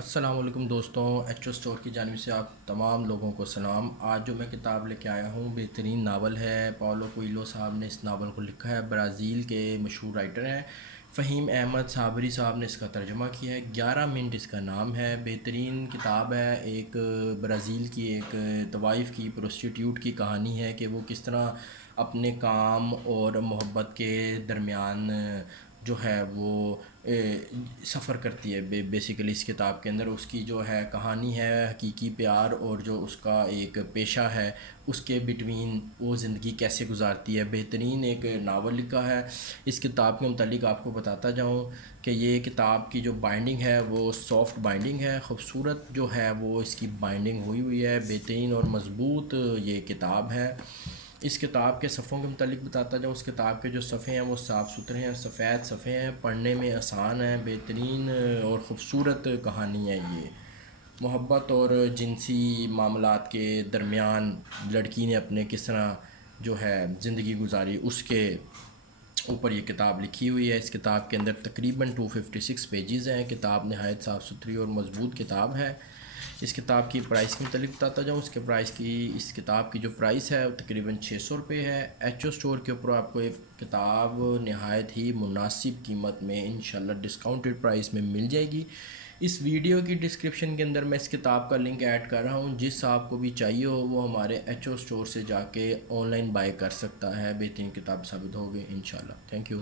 السلام علیکم دوستوں، ایچ او اسٹور کی جانب سے آپ تمام لوگوں کو سلام۔ آج جو میں کتاب لے کے آیا ہوں بہترین ناول ہے۔ پاولو کوئلو صاحب نے اس ناول کو لکھا ہے۔ برازیل کے مشہور رائٹر ہیں فہیم احمد صابری صاحب نے اس کا ترجمہ کیا ہے۔ 11 منٹ اس کا نام ہے۔ بہترین کتاب ہے۔ ایک برازیل کی ایک طوائف کی پروسٹیٹیوٹ کی کہانی ہے کہ وہ کس طرح اپنے کام اور محبت کے درمیان جو ہے وہ سفر کرتی ہے۔ بیسیکلی اس کتاب کے اندر اس کی جو ہے کہانی ہے حقیقی پیار اور جو اس کا ایک پیشہ ہے اس کے بٹوین وہ زندگی کیسے گزارتی ہے۔ بہترین ایک ناول لکھا ہے۔ اس کتاب کے متعلق آپ کو بتاتا جاؤں کہ یہ کتاب کی جو بائنڈنگ ہے وہ سافٹ بائنڈنگ ہے، خوبصورت جو ہے وہ اس کی بائنڈنگ ہوئی ہے، بہترین اور مضبوط یہ کتاب ہے۔ اس کتاب کے صفحوں کے متعلق بتاتا جاؤں، اس کتاب کے جو صفحے ہیں وہ صاف ستھرے ہیں، سفید صفحے ہیں، پڑھنے میں آسان ہیں، بہترین اور خوبصورت کہانی ہے یہ۔ محبت اور جنسی معاملات کے درمیان لڑکی نے اپنے کس طرح جو ہے زندگی گزاری اس کے اوپر یہ کتاب لکھی ہوئی ہے۔ اس کتاب کے اندر تقریباً 256 پیجز ہیں۔ کتاب نہایت صاف ستھری اور مضبوط کتاب ہے۔ اس کتاب کی پرائس کے متعلق بتاتا جاؤں، اس کتاب کی جو پرائس ہے وہ تقریباً 600 روپے ہے۔ ایچ او اسٹور کے اوپر آپ کو ایک کتاب نہایت ہی مناسب قیمت میں انشاءاللہ ڈسکاؤنٹڈ پرائس میں مل جائے گی۔ اس ویڈیو کی ڈسکرپشن کے اندر میں اس کتاب کا لنک ایڈ کر رہا ہوں، جس آپ کو بھی چاہیے ہو وہ ہمارے ایچ او اسٹور سے جا کے آن لائن بائی کر سکتا ہے۔ بہترین کتاب ثابت ہوگی انشاءاللہ۔ Thank you.